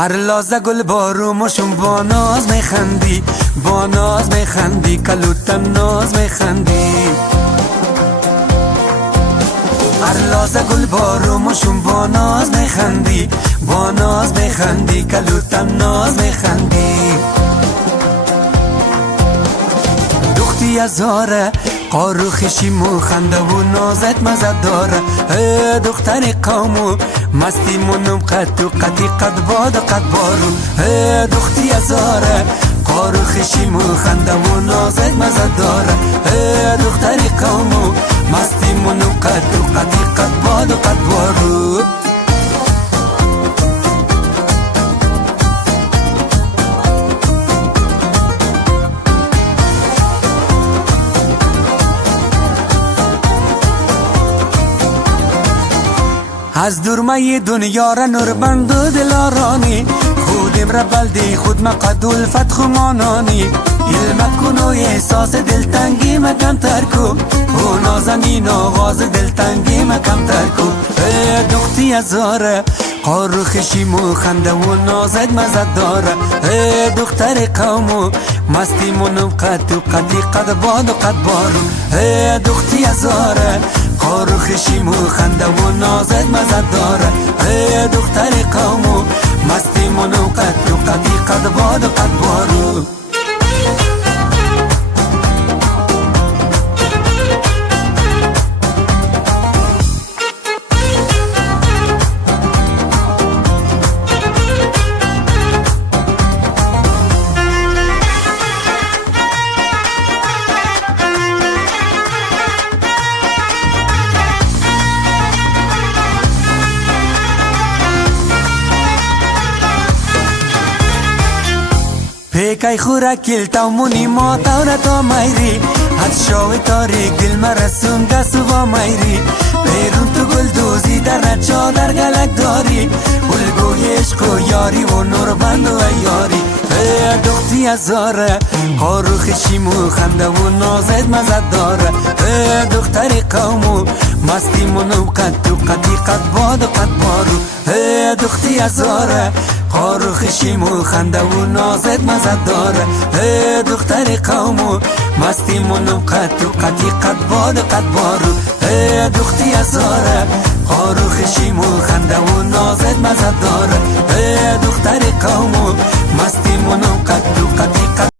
ارلازه گل بارومشون با ناز میخندی، با ناز میخندی، کلوتم ناز میخندی. ارلازه گل بارومشون با ناز میخندی، با ناز میخندی، کلوتم ناز میخندی. دختی ازاره قارو خشیمو خنده و نازت مزد داره. دختر قومو مستی منم قد و قدی قد باد و قد بارو. دختی ازاره قارو خشیمو خنده و نازت مزد داره. دختر قومو مستی منم قد و قدی قد باد و قد بارو. از دورمه دنیا را نور بند و دلارانی، خودم را بلدی خود مقد الفت خمانانی. علمت کن و احساس دلتنگی مکم ترکو، و نازنین آغاز دلتنگی مکم ترکو. دختی ازاره قارو خشیمو خنده و نازد مزد داره. دختر قومو مستی منم قد و قدی قد باد و قد بارو. دختی ازاره قارو خشیمو خنده و نازد مزد داره. دختر قومو مستی منم قد و قدی قد باد و قد بارو. پیکای خورا کل تا مونی ما تاوره تا مایری، حد شاوی تاری گل مرسون گسو با مایری. بیرون تو گل دوزی در نچا در گلک داری، الگوی عشق و یاری و نور بند و یاری. دختی ازاره قارو خشیمو خنده و نازد مزد داره. دختر قومو مستی منو قد و قدی قد باد و قد بارو. دختی ازاره قارو خشیمو خنده و نازد مزد داره. دختر قومو مستی منو قد و قدی قد باد و قد بارو. دختی ازاره قارو خشیمو خنده و نازد مزد داره. دختر قومو مستی منو قد و قدی